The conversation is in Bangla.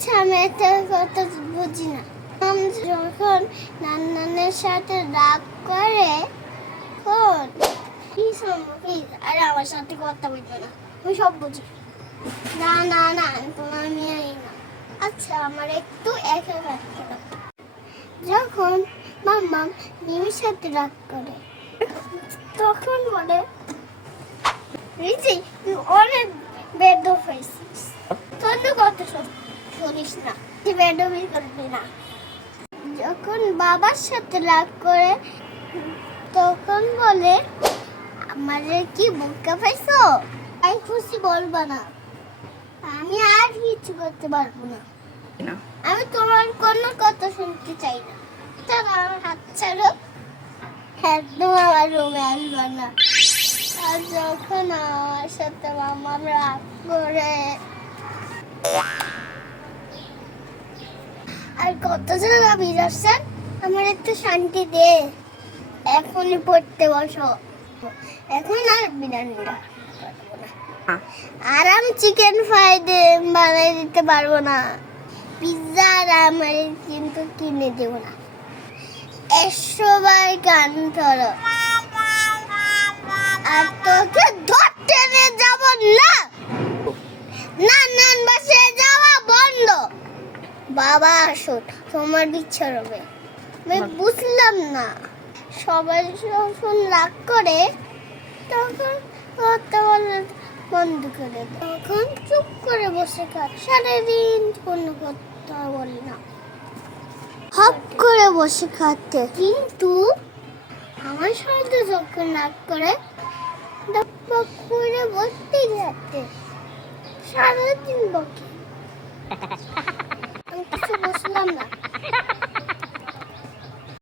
আচ্ছা আমি একটা কথা বুঝি না, যখন নান্নানের সাথে রাগ করে তখন কি সম্ভব? আরে আমার সাথে কথা বলবে না, আমি সব বুঝি। না না না তোমার মেয়ে না। আচ্ছা আমার একটু একা থাকতে দাও। যখন মাম্মা মিমির সাথে রাগ করে তখন বলে রিচি তুই অনেক বেদব হয়েছিস, তোর কথা শুনিস না, তুই বেদবি করবি না। যখন বাবার সাথে রাগ করে তখন বলে আমাদের কি বোকা পাইছো, তাই খুশি বলবা না, আমি আর কিছু করতে পারবো না, আমি তোমার কোনো কথা শুনতে চাই না। তারা আমার হাত ছাড়ো, একদম আমার রুমে আসবা না। আর যখন আমার সাথে মামা রাগ করে আর কত জায়গা বিরাসন, আমার একটু শান্তি দে, এখনই পড়তে বসো। এখন আর বিরিয়ানিটা পারবো না, আর আমি চিকেন ফ্রাই বানাই দিতে পারবো না, পিৎজা আর আমার কিন্তু কিনে দেবো না। সবাই গান ধরো আর তোকে ধরতে নিয়ে যাব না, নানান বাসে যাওয়া বন্ধ। বাবা আসুন তোমার বিচার হবে। আমি বুঝলাম না, সবাই যখন রাগ করে তখন কথা বলা বন্ধ করে দেয়, তখন চুপ করে বসে খায়, সারাদিন কোনো কথা বলি না, হপ করে বসে খাতে। কিন্তু আমার সাথে যখন রাগ করে ডাব্বা করে বসতে যাচ্ছে, সারাদিন বকে। আমি কিছু বুঝলাম না।